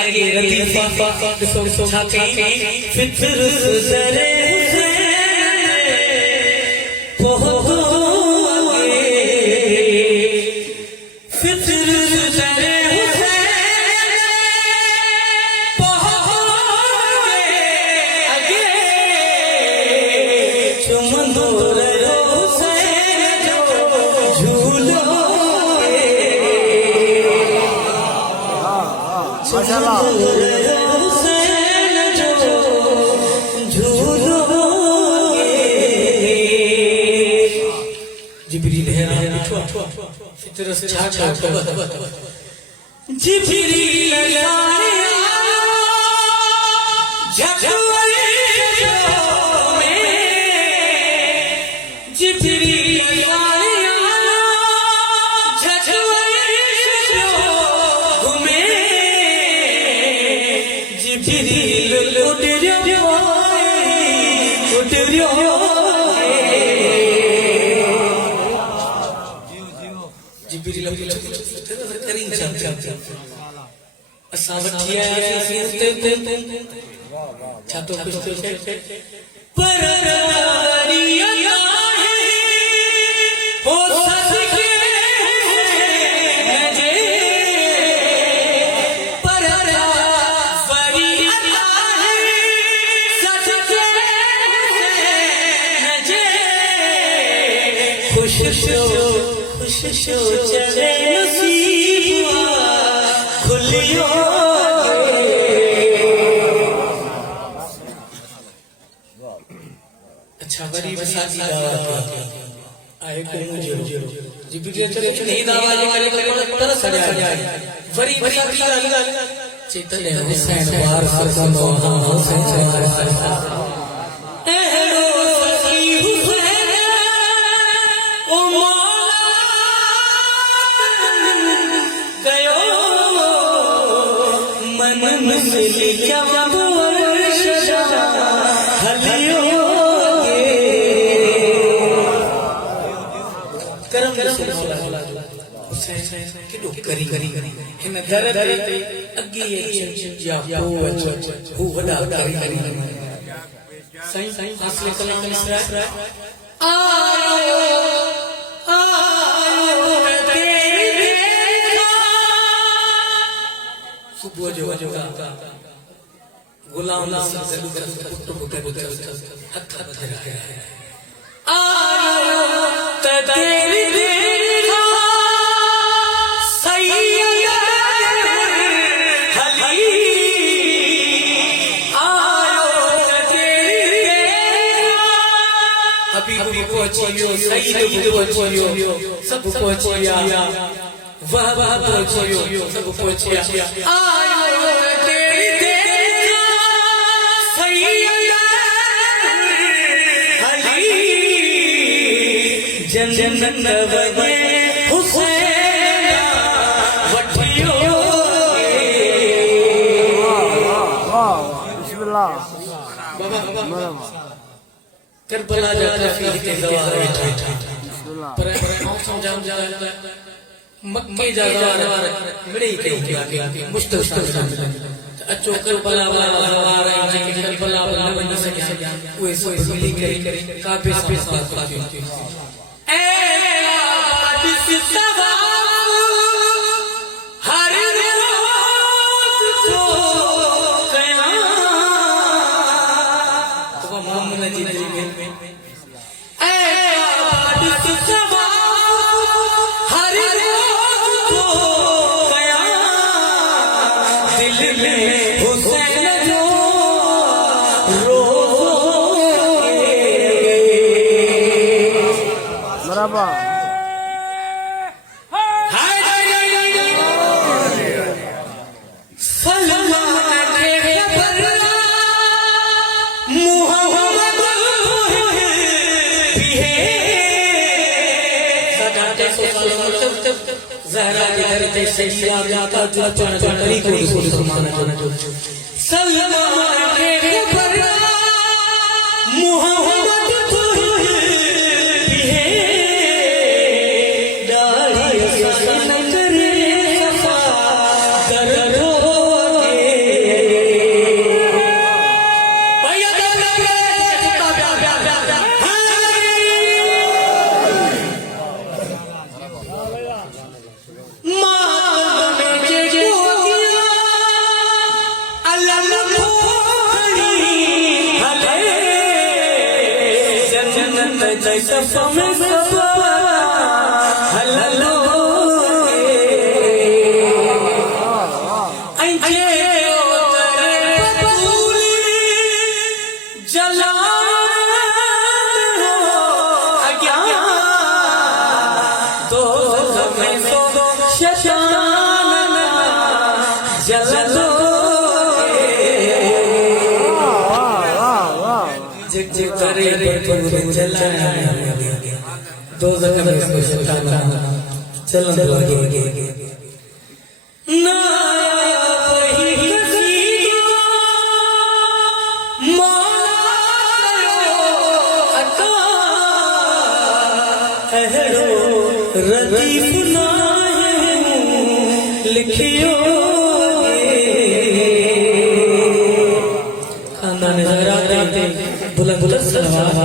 आगे लतीफा छाती फिक्र जरे जिब्रील है फितर से छा जिब्रील झकवले में जिब्रील घूमे जिब्रील उड़ जिब्रील करीं असां वठी आया छा तो कुछ पर हो सके नजे पर नजे खुश शो चले नसीबा खुलियो अच्छा वरी वसाती दावत आए को मुझे जिब्रील चले नहीं दावा करे पर सजा वरी वसाती दावत चेतन हुसैन वार फरमाओ हुसैन हमारे सुबह जो गुलाम सब पहुंचिया वाह वाह पहुंचियो सब पहुंचिया जन्नत वगे हुसैन वठियो बिस्मिल्लाह बाबा करबला जा तफीर के गवाह बिस्मिल्लाह पर समझाऊं जा मक्के जा गवाह मिड़ी के मुस्तफा अचो करबला वाला गवाह है कि करबला वाला बन सके वो सब मिली करे काफी से हर रोज तो कयामत मोहम्मद जी हर रोज तो कयामत दिल में हुसैन जो रोए मरहबा ज़हरा के घर पे सैयदा जाता चुन तरीको को माना जो सल्लल्लाहु अलैहि वसल्लम मोहम्मद तो है सफा में सफा हल्लो दो चल लिखियो खानदान बुलंद